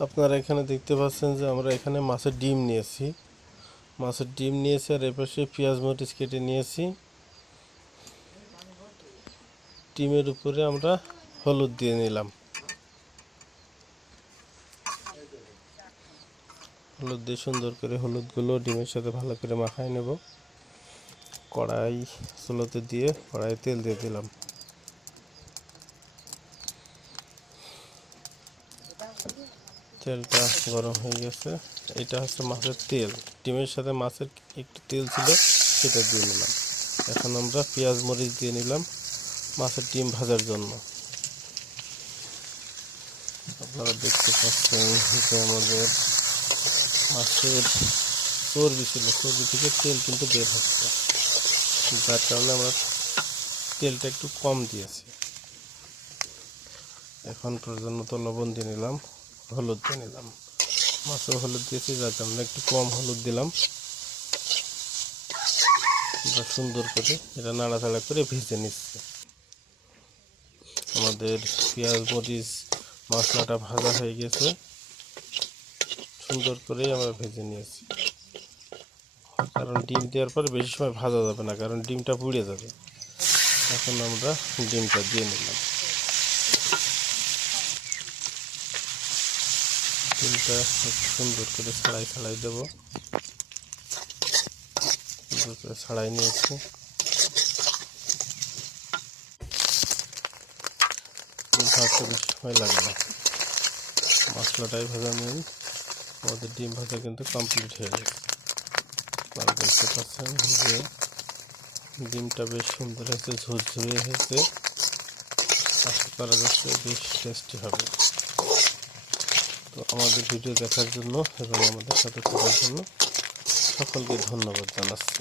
আপনারা এখানে দেখতে পাচ্ছেন যে আমরা এখানে মাছের ডিম নিয়েছি আর এপাশে পেঁয়াজ মরিচ কেটে নিয়েছি। ডিমের উপরে আমরা হলুদ দিয়ে নিলাম। হলুদ দিয়ে সুন্দর করে হলুদগুলো ডিমের সাথে ভালো করে মাখায় নেব। কড়াই চুলোতে দিয়ে কড়াই তেল দিয়ে দিলাম। তেলটা গরম হয়ে গেছে। এটা হচ্ছে মাছের তেল, ডিমের সাথে মাছের একটু তেল ছিল, সেটা দিয়ে নিলাম। এখন আমরা পেঁয়াজ মরিচ দিয়ে নিলাম মাছের ডিম ভাজার জন্য। আপনারা দেখতে পাচ্ছেন যে আমাদের মাছের চর্বি ছিল, চর্বি থেকে তেল কিন্তু বের হচ্ছে, যার কারণে আমরা তেলটা একটু কম দিয়েছি। এখন প্রয়োজন মতো লবণ দিয়ে নিলাম, হলুদ দিয়ে নিলাম। মাছেও হলুদ দিয়েছি, যার কারণে একটু কম হলুদ দিলাম। আমরা সুন্দর করে এটা নাড়াচাড়া করে ভেজে নিচ্ছি। আমাদের পেঁয়াজ মরিচ মশলাটা ভাজা হয়ে গেছে, সুন্দর করে আমরা ভেজে নিয়েছি। কারণ ডিম দেওয়ার পর বেশি সময় ভাজা যাবে না, কারণ ডিমটা পুড়ে যাবে। এখন আমরা ডিমটা দিয়ে নিলাম। ডিমটা সুন্দর করে ছাড়াই দেবো। সুন্দর করে ছাড়াই নিয়েছি। ডিম ভাজতে বেশি সময় লাগে না, মশলাটাই ভাজা মেন। আমাদের ডিম ভাজা কিন্তু কমপ্লিট হয়ে গেছে। আপনারা দেখতে পাচ্ছেন যে ডিমটা বেশ সুন্দর হয়েছে, ঝুরঝুরে হয়েছে। আশা করা যাচ্ছে বেশ টেস্টি হবে। তো আমাদের ভিডিও দেখার জন্য এবং আমাদের সাথে থাকার জন্য সকলকে ধন্যবাদ জানাচ্ছি।